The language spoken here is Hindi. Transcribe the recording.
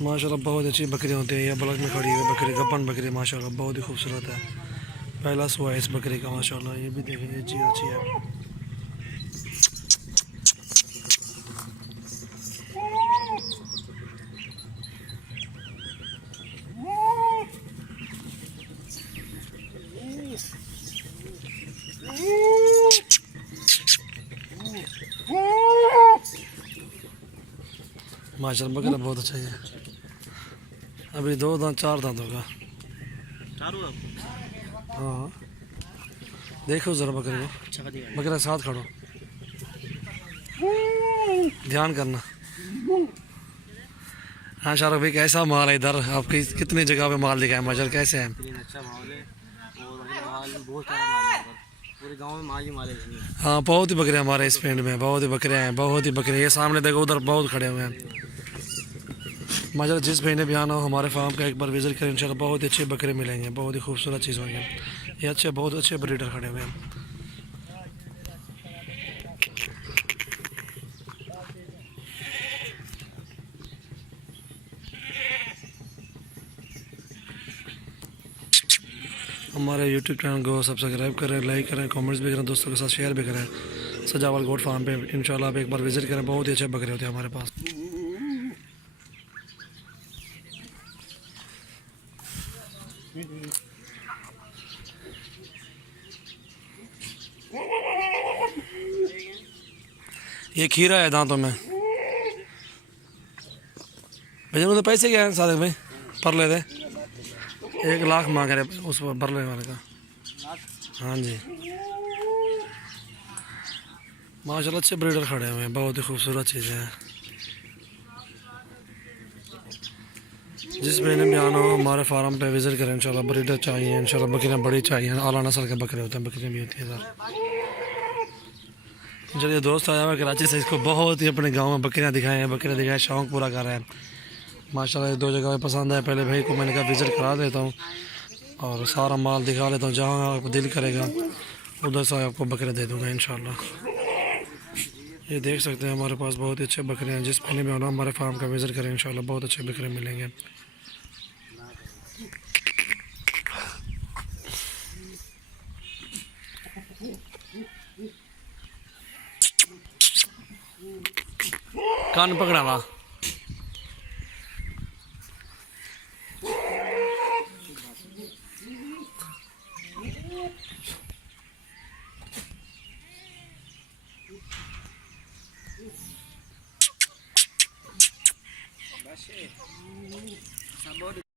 माशाल्लाह बहुत अच्छी बकरियाँ होती हैं। यह बलक में खड़ी हुई बकरी गप्पन बकरी माशाल्लाह बहुत ही खूबसूरत है। पहला सुआ है इस बकरी का माशाल्लाह। ये भी देखें ये चीज़ अच्छी है। माशाल्लाह बकरा बहुत अच्छा है। अभी 2 दांत 4 दांत होगा। हाँ देखो ज़रा बकरे को। बकरा साथ खड़ो, ध्यान करना। हाँ शाहरुख भाई कैसा माल है इधर? आपकी कितनी जगह पे माल दिखा है? माशाल्लाह कैसे है? अच्छा माल है और माल बहुत सारा माल है। पूरे गांव में माल ही माल है। हाँ बहुत ही बकरे हमारे इस पिंड में, बहुत ही बकरे हैं, बहुत ही बकरे। ये सामने देखो उधर बहुत खड़े हुए हैं। माशाल्लाह जिस महीने भी आना हो हमारे फार्म का एक बार विजिट करें, इंशाल्लाह बहुत ही अच्छे बकरे मिलेंगे, बहुत ही खूबसूरत चीज़ होंगे। ये अच्छे बहुत अच्छे ब्रीडर खड़े हुए हैं। हमारे यूट्यूब चैनल को सब्सक्राइब करें, लाइक करें, कमेंट्स भी करें, दोस्तों के साथ शेयर भी करें। सजावल गोट फार्म पे इंशाल्लाह आप एक बार विजिट करें, बहुत ही अच्छे बकरे होते हैं हमारे पास। ये खीरा है दांतों में। भैया तो पैसे क्या हैं सादिक भाई? पर ले दे 1 लाख मांग रहे उस बरले वाले का। हाँ जी माशाल्लाह अच्छे ब्रीडर खड़े हुए हैं, बहुत ही खूबसूरत चीज़ें हैं। जिस महीने भी आना हो हमारे फार्म पे विज़िट करें इंशाल्लाह। ब्रीडर चाहिए इंशाल्लाह, बकरियाँ बड़ी चाहिए, आला नस्ल के बकरे होते हैं, बकरियाँ भी होती हैं सर। चलिए दोस्त आया हुआ कराची से, इसको बहुत ही अपने गाँव में बकरियाँ दिखाए हैं, बकरियाँ दिखाए, शौक़ पूरा कर रहे हैं माशाल्लाह। 2 जगह पे पसंद है, पहले भाई को मैंने कहा विज़िट करा देता हूँ और सारा माल दिखा लेता हूँ। जहाँ आपको दिल करेगा उधर से आपको बकरे दे दूँगा इंशाल्लाह। ये देख सकते हैं हमारे पास बहुत ही अच्छे बकरे हैं। जिस महीने में होना हमारे फार्म का विज़िट करें इंशाल्लाह, बहुत अच्छे बकरे मिलेंगे। कान पकड़ा हुआ